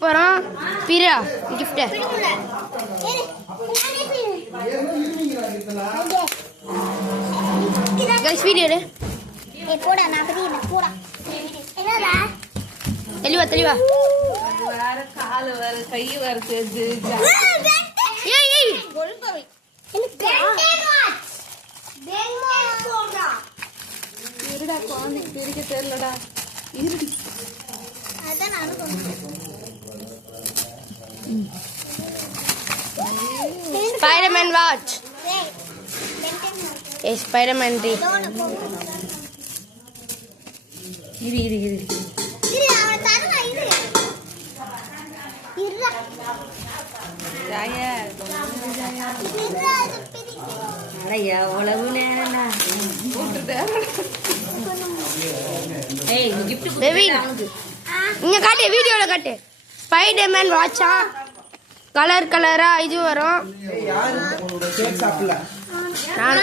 போகிறோம். Priya gift guys video போடா நான் போடா தெளிவா தெளிவா வேற கால் வேற கை வருது ஏய் ஏய் இருடா குழந்தைக்கு பிரிக்க தெரியலடா இருடி அதான் நானும் சொன்னேன் ஸ்பைடர்மேன் வாட்ச் ஏ ஸ்பைடர்மேன் டி இரு இரு இரு ஜாயா அடையா உழவு நேரம்டா போட்டுட்டேன் ஏய் கிஃப்ட் பெவின் இங்க காட்டு வீடியோல காட்டு ஸ்பைடர்மேன் வாட்சா கலர் கலரா இது வரும் கேக் சாப்பிடல நான்